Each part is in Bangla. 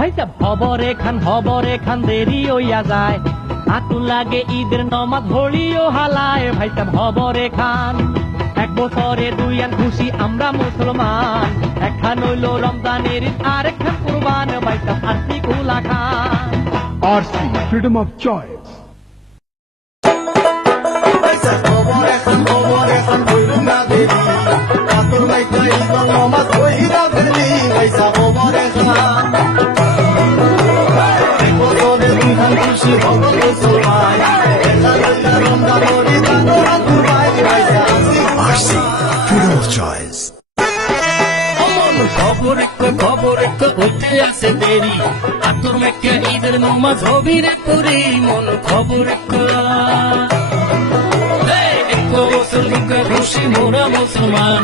ভাই সাহেব হবরে খান দেরি হইয়া যায়, আতুন লাগে ঈদের নমাজ হলিও হালায়। ভাই সাহেব হবরে খান, এক বছরে দুই আন খুশি আমরা মুসলমান, একখান হইল রমজানের ঈদ আর একখান কুরবান। ভাই সাহেব আরসি কুলা খান। RC, freedom of choice. RC, freedom of choice. খবর হইতে আছে দেরি, আতর মেক্কা ঈদের নমাজ হবি রে পুরি। মন খবর খুশি মোরা মুসলমান,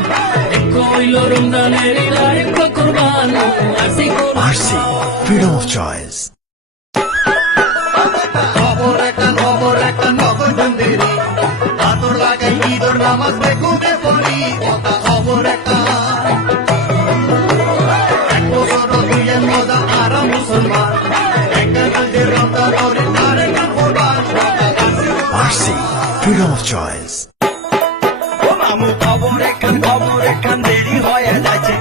এক হইল রমজানের ঈদ আর এক কুরবান। RC, freedom of choice. খবর একটা নগদ দেরি, আতর লাগাই ঈদের নামাজ বেকুবে পড়ি। কথা খবর একটা এক বছর দুই মজা আর মুসলমান, একটা যে রমজান করে আর একটা কুরবান। RC, freedom of choice. মামু খবর একখান দেরি হয়ে যাচ্ছে,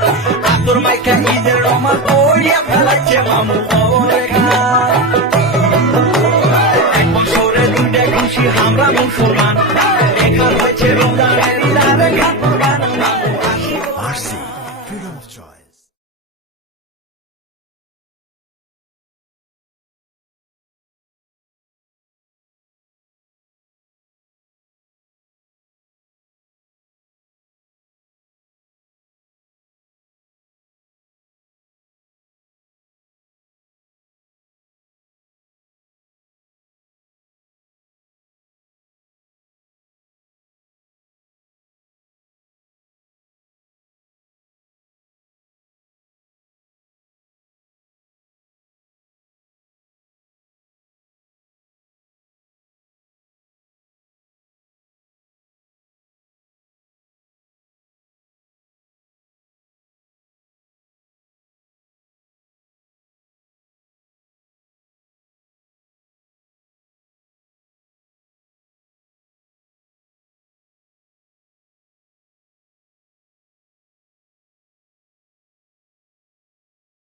আতর মাইকা ঈদের রমাজ পড়িয়া ফেলাচ্ছে। মামু খবর এক বছরে দুইটা খুশি আমরা মুসলমান, এখান হয়েছে রমজান